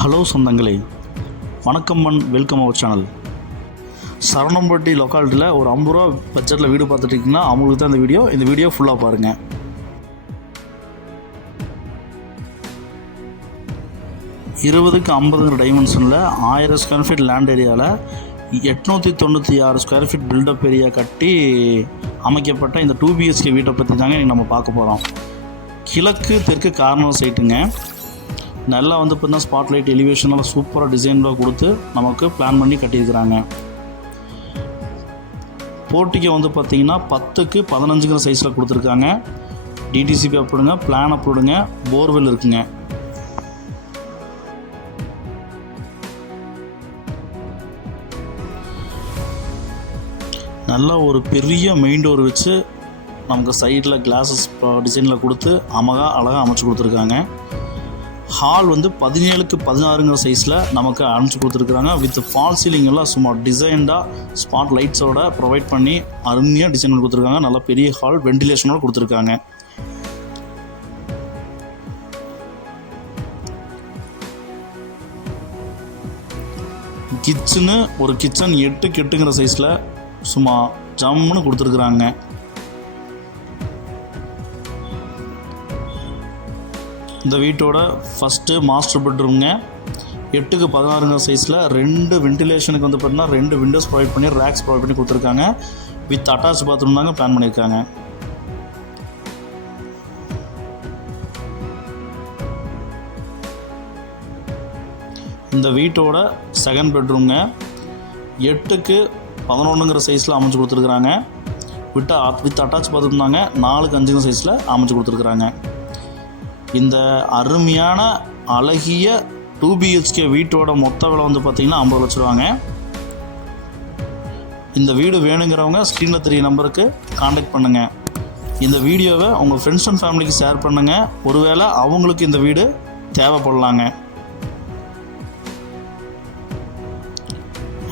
Hello சொந்தங்களே, வணக்கம் and welcome our channel. Saravanampatti லொக்காலிட்டியில் ஒரு 50 ரூபா பட்ஜெட்டில் வீடு பார்த்துட்டிங்கன்னா அவங்களுக்கு தான் இந்த வீடியோ ஃபுல்லாக பாருங்கள். இருபதுக்கு 50 டைமென்ஷனில் 1000 ஸ்கொயர் ஃபீட் லேண்ட் ஏரியாவில் 896 ஸ்கொயர் ஃபீட் பில்டப் ஏரியா கட்டி அமைக்கப்பட்ட இந்த 2 BHK வீட்டை பற்றி தாங்க நம்ம பார்க்க போகிறோம். கிழக்கு தெற்கு கார்னர் சைட்டுங்க. நல்லா பார்த்தீங்கன்னா ஸ்பாட்லைட் எலிவேஷனால் சூப்பராக டிசைனில் கொடுத்து நமக்கு பிளான் பண்ணி கட்டியிருக்கிறாங்க. போர்ட்டிக்கோ பார்த்திங்கன்னா 10க்கு 15 சைஸில் கொடுத்துருக்காங்க. டிடிசிபி அப்ரூவ்டுங்க, பிளான் அப்ரூவ்டுங்க, போர்வெல் இருக்குங்க. நல்லா ஒரு பெரிய மெயின் டோர் வச்சு நமக்கு சைடில் கிளாஸஸ் டிசைனில் கொடுத்து அழகாக அமைச்சு கொடுத்துருக்காங்க. ஹால் 17க்கு 16 சைஸில் நமக்கு அனுப்பிச்சு கொடுத்துருக்குறாங்க. வித் ஃபால் சீலிங் எல்லாம் சும்மா டிசைன்டாக ஸ்பாட் லைட்ஸோட ப்ரொவைட் பண்ணி அருமையாக டிசைன் பண்ணி கொடுத்துருக்காங்க. நல்லா பெரிய ஹால் வென்டிலேஷனோட கொடுத்துருக்காங்க. ஒரு கிச்சன் 8க்கு 8 சைஸில் சும்மா ஜம்முன்னு கொடுத்துருக்குறாங்க. இந்த வீட்டோட ஃபஸ்ட்டு மாஸ்டர் பெட்ரூம்ங்க. 8க்கு 16 சைஸில் 2 வென்டிலேஷனுக்கு பார்த்தீங்கன்னா 2 விண்டோஸ் ப்ரொவைட் பண்ணி ரேக்ஸ் ப்ரொவைட் பண்ணி கொடுத்துருக்காங்க. வித் அட்டாச் பாத்ரூம் தாங்க பிளான் பண்ணியிருக்காங்க. இந்த வீட்டோட செகண்ட் பெட்ரூம்ங்க. 8க்கு 11 சைஸில் அமைச்சு கொடுத்துருக்குறாங்க. வித் அட்டாச் பாத்ரூம் தாங்க 4க்கு 5 சைஸில் அமைச்சு கொடுத்துருக்குறாங்க. இந்த அருமையான அழகிய 2 BHK வீட்டோட மொத்த விலை பார்த்திங்கன்னா 50 லட்ச ரூபாங்க. இந்த வீடு வேணுங்கிறவங்க ஸ்க்ரீனில் தெரிய நம்பருக்கு காண்டாக்ட் பண்ணுங்கள். இந்த வீடியோவை உங்கள் ஃப்ரெண்ட்ஸ் அண்ட் ஃபேமிலிக்கு ஷேர் பண்ணுங்கள். ஒருவேளை அவங்களுக்கு இந்த வீடு தேவைப்படலாங்க.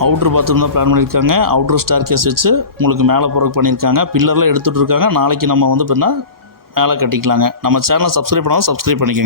அவுட்ரு பாத்ரூம் தான் பிளான் பண்ணியிருக்காங்க. அவுட்ரு ஸ்டார் கேஸ் வச்சு உங்களுக்கு மேலே போகிறக்கு பண்ணியிருக்காங்க. பில்லர்லாம் எடுத்துகிட்டு இருக்காங்க. நாளைக்கு நம்ம பார்த்தீங்கன்னா மேலே கட்டிக்கலாங்க. நம்ம சேனலை சப்ஸ்கிரைப் பண்ணாலும் சப்ஸ்கிரைப் பண்ணிக்கோங்க.